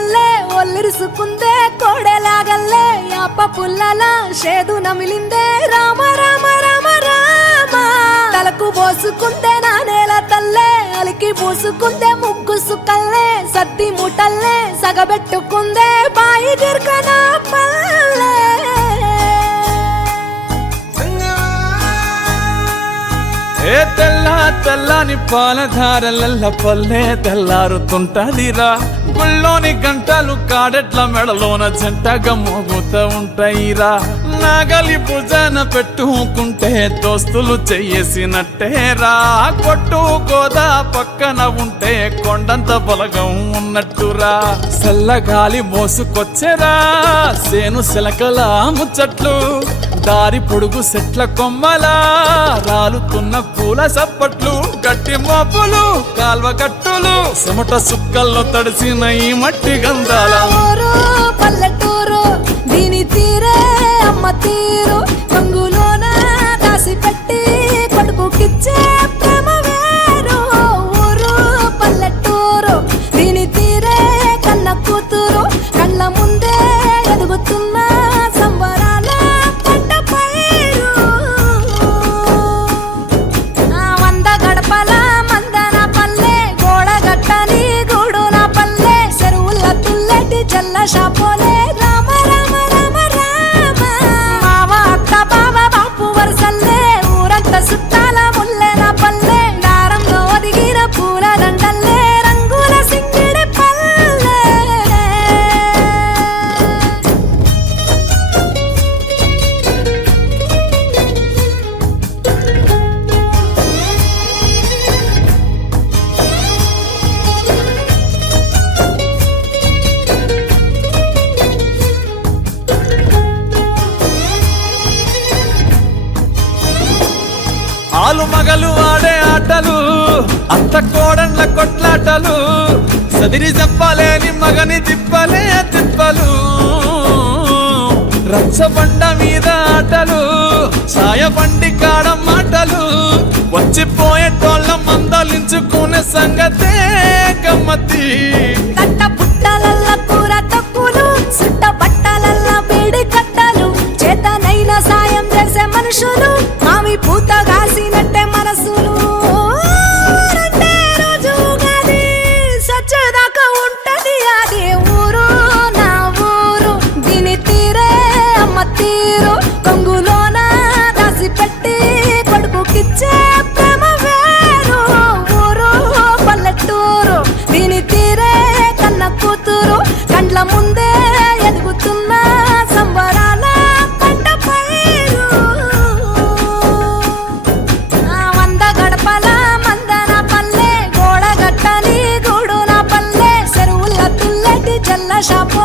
తల్లే ఒల్లిరుసుకుందే కోడెలాగల్లే యాప పుల్లల షేదు నమిలిందే రామ రామ రామ రామ తలకు పోసుకుందే నా నేల తల్లే అలికి పూసుకుందే ముగ్గు సుక్కల్లే సత్తి ముటల్లే సగబెట్టుకుందే బాయి గిర్కన పల్లె ఏ తెల్ల తెల్లని పాలధారలల్ల పల్లె తెల్లారుతుంటదిరా గుళ్ళోని గంటలు కాడెట్ల మెడలోన జంటగా మోగుతూ ఉంటాయిరా నాగలి భుజాన పెట్టుకుంటే దోస్తులు చెయ్యేసినట్టేరా కొట్టు గోదా పక్కన ఉంటే కొండంత బలగం ఉన్నట్టురా చల్లగాలి మోసుకొచ్చెరా సేను శిలకల ముచ్చట్లు దారి పొడుగు చెట్ల కొమ్మలా రాలుతున్న పూల సప్పట్లు గట్టి మోపులు కాల్వ గట్టులు చెమట సుక్కల్లో తడిసిన ఈ మట్టి గంధాల పల్లెటూరు దీని తీరే అమ్మ తీరు కంగులోన దాసి పెట్టి కొడుకుకిచ్చే ప్రేమ వేరు ఊరు పల్లెటూరు దీని తీరే కన్న కూతురు కళ్ళ ముందే ఎదుగుతున్న సంబరాల పంట పైరు వంద గడపల మందన పల్లె గోడ గట్టని గూడు నా పల్లె చెరువుల తుల్లెటి జల్ల షాపోలే రామ రామ రామ రామ మావ అత్త బావ బాపు వరసల్లే ఊరంత సుట్టాల ముల్లె నా పల్లె దారంలో ఒదిగిన పూల దండల్లే రంగుల సింగిడి పల్లె ఆలు మగలు ఆడే ఆటలు అత్త కోడళ్ళ కొట్లాటలు సదిరి చెప్పలేని మగని తిప్పలే తిప్పలు రచ్చబండ మీద ఆటలు ఛాయబండి కాడ మాటలు వచ్చిపోయేటోళ్ళ మందలించుకునే సంగతే గమ్మతి కట్ట పుట్టలల్ల కూర తక్కులు సుట్ట బట్టలల్ల వేడి కట్టలు చేతనైన సాయం చేసే మనుషులు మామి పూత కాసినట్టే మనసులు రెండే రోజు ఉగాది సచ్చేదాకా ఉంటది అది ఊరు నా ఊరు దీని తీరే అమ్మ తీరు కొంగులోన దాసి పెట్టి కొడుకుకిచ్చే ప్రేమ వేరు ఊరు పల్లెటూరు దీని తీరే కన్న కూతురు కండ్ల ముందే ఎదుగుతున్న సంబరాల పంట పైరు వంద గడపల మందన పల్లె గోడ గట్టని గూడు నా పల్లె చెరువుల తుల్లెటి జల్ల షాపు